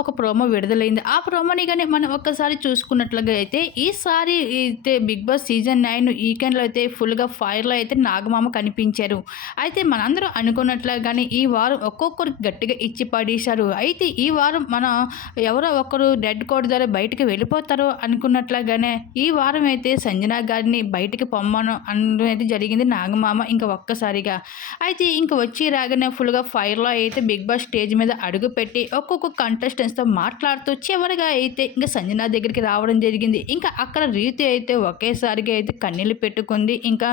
ఒక ప్రోమో విడుదలైంది. ఆ ప్రోమోని కానీ మనం ఒక్కసారి చూసుకున్నట్లుగా అయితే ఈసారి అయితే బిగ్ బాస్ సీజన్ నైన్ వీకెండ్లో అయితే ఫుల్గా ఫైర్లో అయితే నాగమామ కనిపించారు. అయితే మనందరం అనుకున్నట్లుగానే ఈ వారం ఒక్కొక్కరు గట్టిగా ఇచ్చి పడేశారు. అయితే ఈ వారం మనం ఎవరో ఒకరు డెడ్ కోడ్ ద్వారా బయటకు వెళ్ళిపోతారో అనుకున్నట్లుగానే ఈ వారం అయితే సంజన గారిని బయటికి పొమ్మను అనేది జరిగింది నాగమామ ఇంకా ఒక్కసారిగా. అయితే ఇంక వచ్చి రాగానే ఫుల్గా ఫైర్లో అయితే బిగ్ బాస్ స్టేజ్ మీద అడుగు పెట్టి ఒక్కొక్క ఫ్రెండ్స్తో మాట్లాడుతూ చివరిగా అయితే ఇంకా సంజన దగ్గరికి రావడం జరిగింది. ఇంకా అక్కడ రీతి అయితే ఒకేసారిగా అయితే కన్నీళ్ళు పెట్టుకుంది. ఇంకా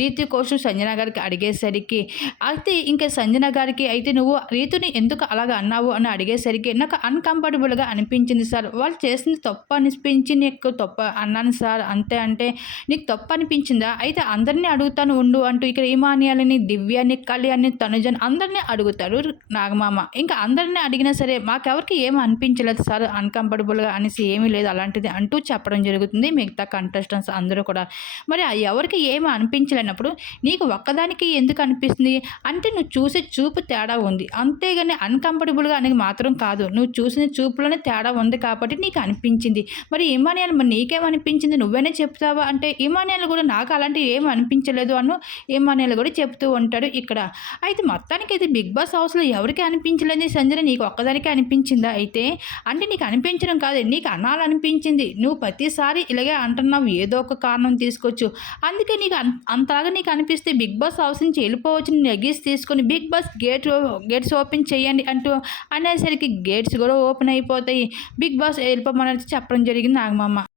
రీతి కోసం సంజన గారికి అడిగేసరికి అయితే ఇంకా సంజన గారికి అయితే నువ్వు రీతిని ఎందుకు అలాగ అన్నావు? అని అడిగేసరికి నాకు అన్కంఫర్టబుల్గా అనిపించింది సార్. వాళ్ళు చేసింది తప్పు అనిపించి నీకు తప్పు అన్నాను సార్. అంతే అంటే నీకు తప్పు అనిపించిందా? అయితే అందరినీ అడుగుతాను ఉండు అంటూ ఇక్కడ ఈమానియాలని దివ్యాన్ని కళ్యాణ్ని తనుజని అందరినీ అడుగుతారు నాగమామ. ఇంకా అందరినీ అడిగినా సరే మాకెవరికి ఏం అనిపించలేదు సార్ అన్కంఫర్టబుల్గా అనేసి ఏమీ లేదు అలాంటిది అంటూ చెప్పడం జరుగుతుంది. మిగతా కంటెస్టెంట్స్ అందరూ కూడా. మరి ఎవరికి ఏమీ అనిపించలేనప్పుడు నీకు ఒక్కదానికి ఎందుకు అనిపిస్తుంది? అంటే నువ్వు చూసే చూపు తేడా ఉంది. అంతేగాని అన్కంఫర్టబుల్గా అనేది మాత్రం కాదు. నువ్వు చూసిన చూపులోనే తేడా ఉంది కాబట్టి నీకు అనిపించింది. మరి ఇమానియాలు మరి నీకేమనిపించింది నువ్వేనే చెప్తావా? అంటే ఇమానియాలు కూడా నాకు అలాంటివి ఏమి అనిపించలేదు అను ఇమానియాలు కూడా చెప్తూ ఉంటాడు ఇక్కడ. అయితే మొత్తానికి అయితే బిగ్ బాస్ హౌస్లో ఎవరికి అనిపించలేదు సంజన నీకు ఒక్కదానికే అనిపించిందా? అయితే అయితే అంటే నీకు అనిపించడం కాదు నీకు అనాలనిపించింది. నువ్వు ప్రతిసారి ఇలాగే అంటున్నావు ఏదో ఒక కారణం తీసుకోవచ్చు. అందుకే నీకు అంతలాగా నీకు అనిపిస్తే బిగ్ బాస్ హౌస్ నుంచి వెళ్ళిపోవచ్చు నెగీస్ తీసుకొని Bigg Boss gate gates open చేయండి అంటూ అనేసరికి గేట్స్ కూడా ఓపెన్ అయిపోతాయి. బిగ్ బాస్ వెళ్ళిపోమని చెప్పడం జరిగింది నాగమామ.